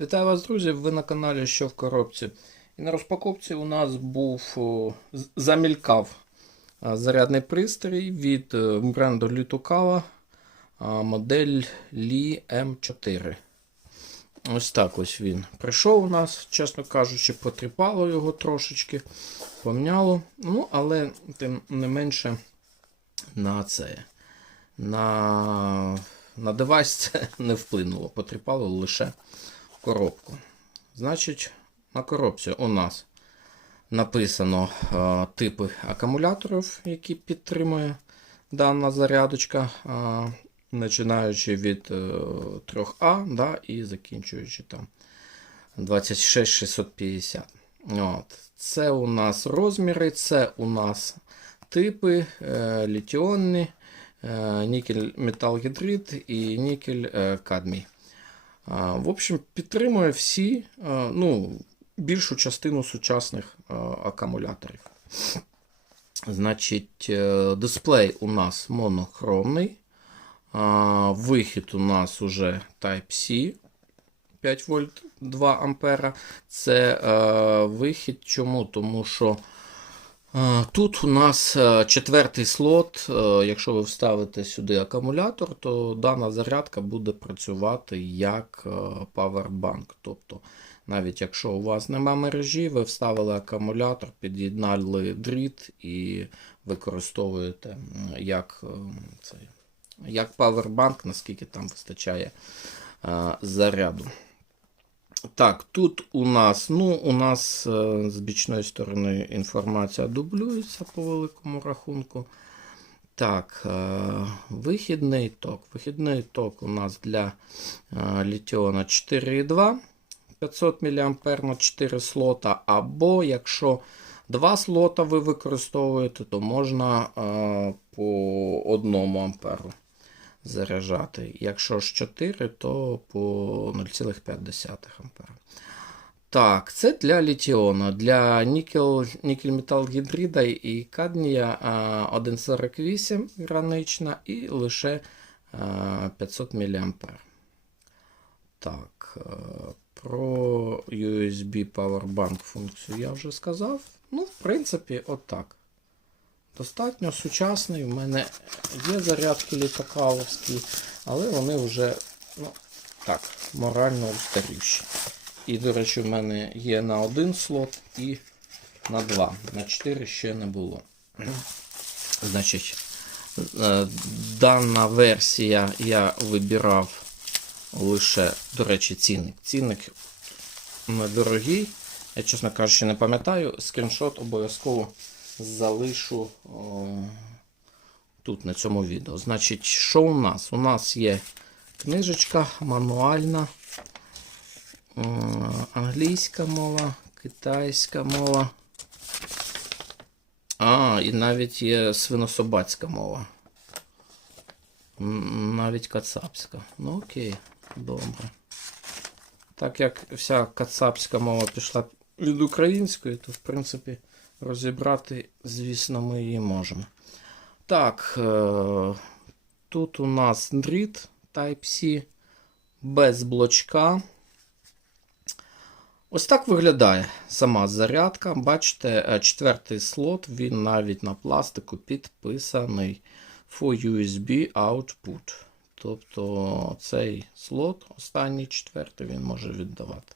Вітаю вас, друзі! Ви на каналі Що в коробці. І на розпаковці у нас був замількав зарядний пристрій від е, бренду Litukawa а, модель Li M4. Ось так ось він прийшов у нас, чесно кажучи, потріпало його трошечки, помняло. Ну, але тим не менше на це. На, на девайс це не вплинуло, потріпало лише коробку. Значить, на коробці у нас написано е, типи акумуляторів, які підтримує дана зарядочка, е, починаючи від е, 3А да, і закінчуючи там 26650. От. Це у нас розміри, це у нас типи е, літіонні, е, нікель металгідрид і нікель е, кадмій. В общем, підтримує всі, ну, більшу частину сучасних акумуляторів. Значить, е, дисплей у нас монохромний. Вихід у нас уже Type-C 5 вольт 2 ампера. Це е, вихід. Чому? Тому що тут у нас е, четвертий слот. Е, Якщо ви вставите сюди акумулятор, то дана зарядка буде працювати як е, Powerbank. Тобто, навіть якщо у вас нема мережі, ви вставили акумулятор, під'єднали дріт і використовуєте як, е, як Powerbank, наскільки там вистачає е, заряду. Так, тут у нас, ну, у нас е, з бічної сторони інформація дублюється по великому рахунку. Так, е, вихідний ток. Вихідний ток у нас для е, літіона 4,2 500 мА на 4 слота. Або якщо 2 слота ви використовуєте, то можна по 1 амперу заряджати. Якщо ж 4, то по 0,5 ампера. Так, це для літіона. Для нікель, нікель метал гідрида і кадмія 1,48 гранична і лише 500 мА. Так, е, про USB Powerbank функцію я вже сказав. Ну, в принципі, отак. Достатньо сучасний. У мене є зарядки літакаловські, але вони вже ну, так, морально устарівші. І, до речі, в мене є на один слот і на два. На 4 ще не було. Значить, е, дана версія я вибирав лише, до речі, цінник. Цінник недорогий. Я, чесно кажучи, не пам'ятаю. Скріншот обов'язково залишу о, тут на цьому відео. Значить, що у нас? У нас є книжечка мануальна, о, англійська мова, китайська мова. А, і навіть є свинособацька мова. Навіть кацапська. Ну окей, добре. Так як вся кацапська мова пішла від української, то в принципі розібрати, звісно, ми її можемо. Так, е, тут у нас дріт Type-C без блочка. Ось так виглядає сама зарядка. Бачите, е, четвертий слот, він навіть на пластику підписаний for USB output. Тобто цей слот, останній четвертий, він може віддавати.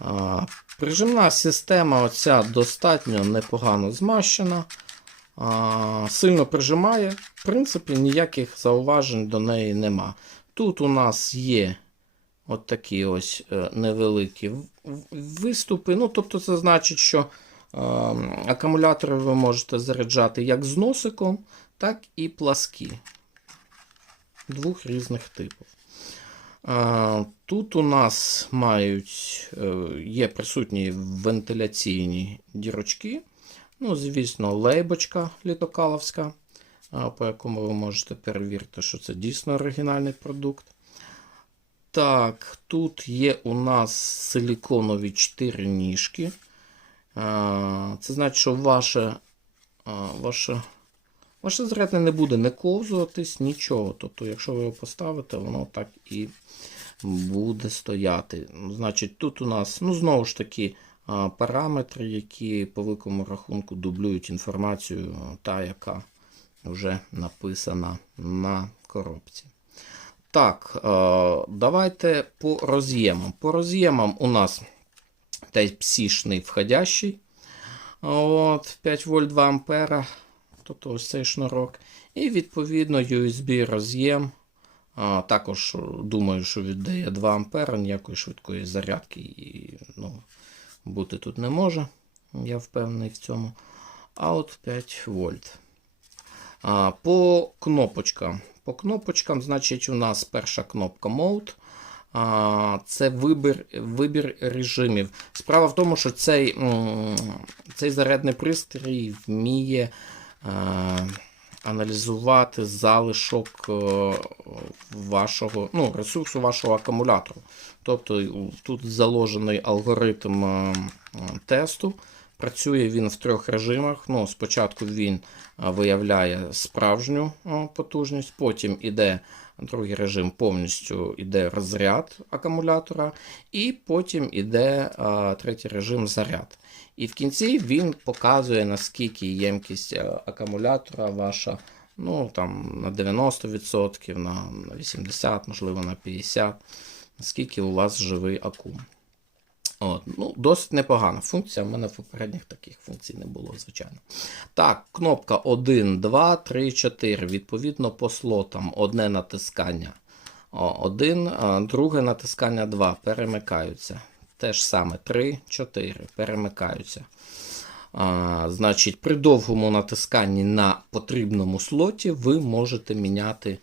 А, Прижимна система оця достатньо непогано змащена. А, Сильно прижимає. В принципі, ніяких зауважень до неї нема. Тут у нас є от такі ось е, невеликі виступи. Ну, тобто, це значить, що е, акумулятори ви можете заряджати як з носиком, так і пласкі. Двох різних типів. Тут у нас мають, е, є присутні вентиляційні дірочки. Ну, звісно, лейбочка літокаловська, по якому ви можете перевірити, що це дійсно оригінальний продукт. Так, тут є у нас силіконові 4 ніжки. Це значить, що ваше, ваше, ваше зарядне не буде не ковзуватись, нічого. Тобто, якщо ви його поставите, воно так і буде стояти. Значить, тут у нас, ну, знову ж таки, параметри, які по великому рахунку дублюють інформацію, та, яка вже написана на коробці. Так, давайте по роз'ємам. По роз'ємам у нас Type-C-шний входящий. От, 5 вольт 2 ампера. Тобто ось цей шнурок. І відповідно USB роз'єм. Також е, думаю, що віддає 2 ампера, ніякої швидкої зарядки і, ну, бути тут не може. Я впевнений в цьому. А от 5 вольт. А, По кнопочкам. По кнопочкам, значить, у нас перша кнопка Mode. А, Це вибір, вибір режимів. Справа в тому, що цей, цей зарядний пристрій вміє аналізувати залишок е, вашого, ну, ресурсу вашого акумулятору. Тобто тут заложений алгоритм е, е, тесту. Працює він в трьох режимах. Ну, спочатку він виявляє справжню потужність, потім іде другий режим, повністю йде розряд акумулятора, і потім йде третій режим заряд. І в кінці він показує, наскільки ємкість а, акумулятора ваша ну, там, на 90%, на на 80%, можливо, на 50%, наскільки у вас живий акум. От, ну, Досить непогана функція. У мене в попередніх таких функцій не було, звичайно. Так, кнопка 1, 2, 3, 4. Відповідно, по слотам одне натискання 1, друге натискання 2. Перемикаються. Те ж саме 3, 4. Перемикаються. А, значить, при довгому натисканні на потрібному слоті ви можете міняти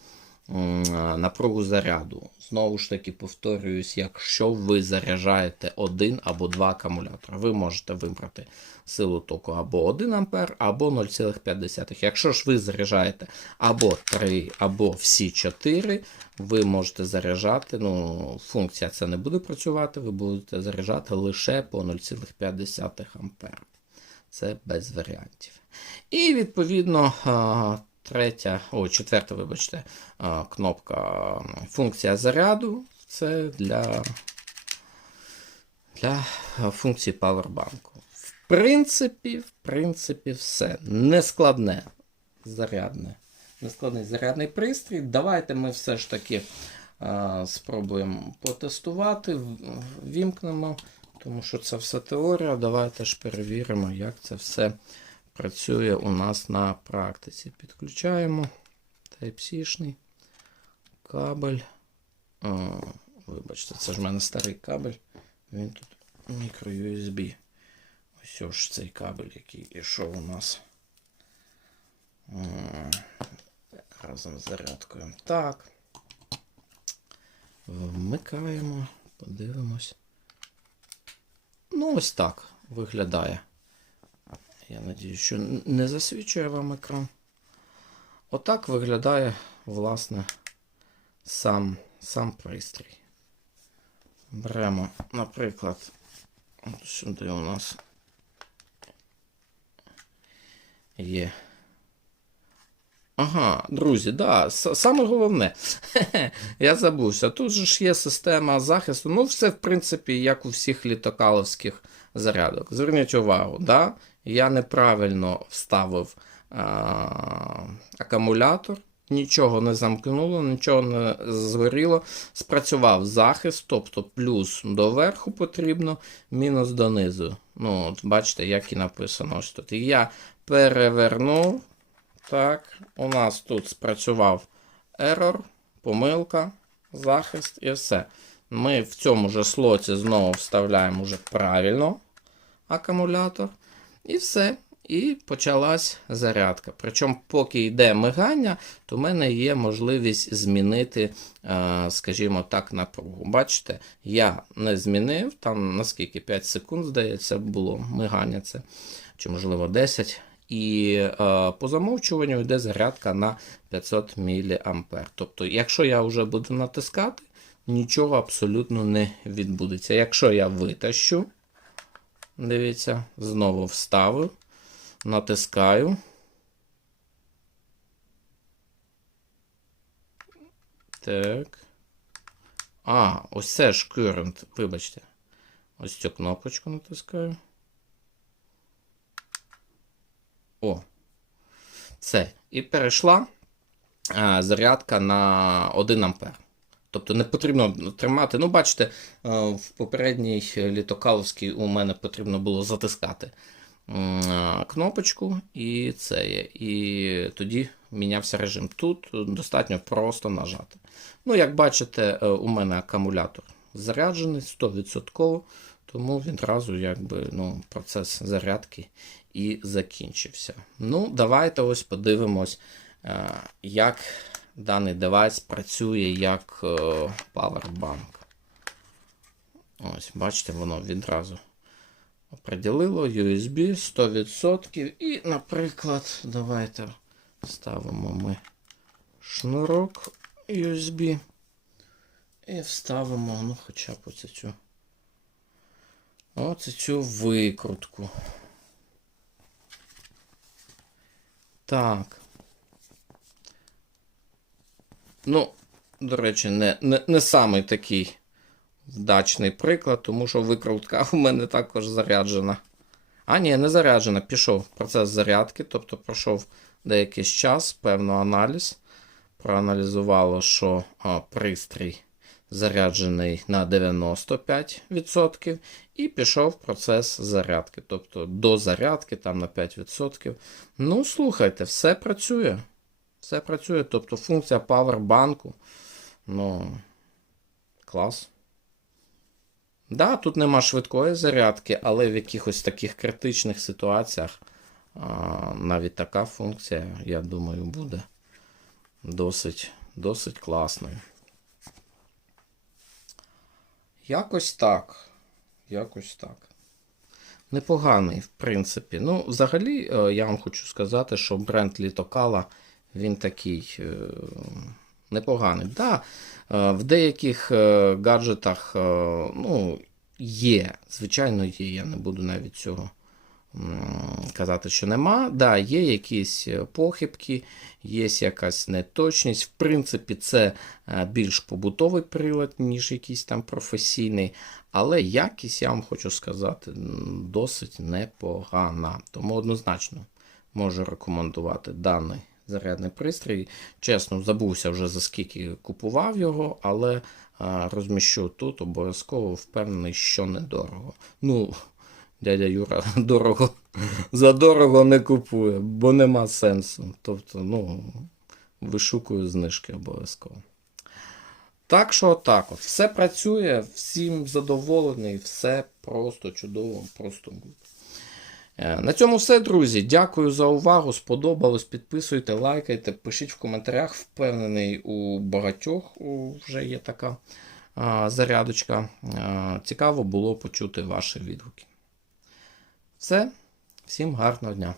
напругу заряду. Знову ж таки, повторююсь, якщо ви заряджаєте один або два акумулятори, ви можете вибрати силу току або 1 А, або 0,5. Якщо ж ви заряджаєте або 3, або всі 4, ви можете заряджати. Ну, функція це не буде працювати, ви будете заряджати лише по 0,5 А. Це без варіантів. І відповідно. Третя, о, четверта, вибачте, кнопка функція заряду. Це для, для функції павербанку. В принципі, в принципі, все. Нескладне зарядне. Нескладний зарядний пристрій. Давайте ми все ж таки а, спробуємо потестувати, вімкнемо, тому що це все теорія. Давайте ж перевіримо, як це все працює у нас на практиці. Підключаємо Type-C-шний кабель. О, вибачте, це ж в мене старий кабель. Він тут мікро-USB. Ось ось цей кабель, який ішов у нас. М, Разом з зарядкою. Так. Вмикаємо, подивимось. Ну, ось так виглядає. Я надію, що не засвічує вам екран. Отак виглядає, власне, сам, сам пристрій. Беремо, наприклад, сюди у нас є. Ага, друзі, да, саме головне, я забувся. Тут же ж є система захисту. Ну, все, в принципі, як у всіх літокаловських зарядок. Зверніть увагу, да? Я неправильно вставив а, акумулятор, нічого не замкнуло, нічого не згоріло. Спрацював захист, тобто плюс до верху потрібно, мінус донизу. Ну, от бачите, як і написано ось тут. Я перевернув. Так, у нас тут спрацював error, помилка, захист і все. Ми в цьому же слоті знову вставляємо вже правильно акумулятор. І все. І почалась зарядка. Причому, поки йде мигання, то в мене є можливість змінити, е, скажімо так, напругу. Бачите, я не змінив, там наскільки 5 секунд, здається, було мигання це, чи можливо 10. І е, по замовчуванню йде зарядка на 500 мА. Тобто, якщо я вже буду натискати, нічого абсолютно не відбудеться. Якщо я витащу, дивіться, знову вставив, натискаю. Так. А, ось це ж current, вибачте. Ось цю кнопочку натискаю. О. Все. І перейшла а, зарядка на 1 ампер. Тобто не потрібно тримати. Ну, бачите, е, в попередній літокаловській у мене потрібно було затискати е, кнопочку і це є. І тоді мінявся режим. Тут достатньо просто нажати. Ну, як бачите, е, у мене акумулятор заряджений 100%, тому відразу якби, ну, процес зарядки і закінчився. Ну, давайте ось подивимось, як даний девайс працює як е, Powerbank. Ось, бачите, воно відразу оприділило USB 100%. І, наприклад, давайте вставимо ми шнурок USB. І вставимо, ну, хоча б оце цю. Оце цю викрутку. Так. Ну, до речі, не, не, не самий такий вдачний приклад, тому що викрутка у мене також заряджена. А, ні, не заряджена. Пішов процес зарядки, тобто пройшов деякий час, певно, аналіз. Проаналізувало, що а, пристрій заряджений на 95%, і пішов процес зарядки. Тобто до зарядки там на 5%. Ну, слухайте, все працює. Все працює. Тобто функція павербанку. Ну, клас. Да, тут нема швидкої зарядки, але в якихось таких критичних ситуаціях а, навіть така функція, я думаю, буде досить, досить класною. Якось так. Якось так. Непоганий, в принципі. Ну, взагалі, е, я вам хочу сказати, що бренд Літокала, він такий е, непоганий. Да, е, в деяких е, гаджетах ну, є, звичайно, є. Я не буду навіть цього казати, що нема. Да, є якісь похибки, є якась неточність. В принципі, це більш побутовий прилад, ніж якийсь там професійний. Але якість, я вам хочу сказати, досить непогана. Тому однозначно можу рекомендувати даний зарядний пристрій. Чесно, забувся вже за скільки купував його, але розміщу тут обов'язково впевнений, що недорого. Ну, дядя Юра дорого за дорого не купує, бо нема сенсу. Тобто, ну, вишукую знижки обов'язково. Так що так от. Все працює, всім задоволений, все просто чудово, просто На цьому все, друзі. Дякую за увагу. Сподобалось. Підписуйте, лайкайте, пишіть в коментарях. Впевнений, у багатьох вже є така зарядочка. А, Цікаво було почути ваші відгуки. Все, всім гарного дня.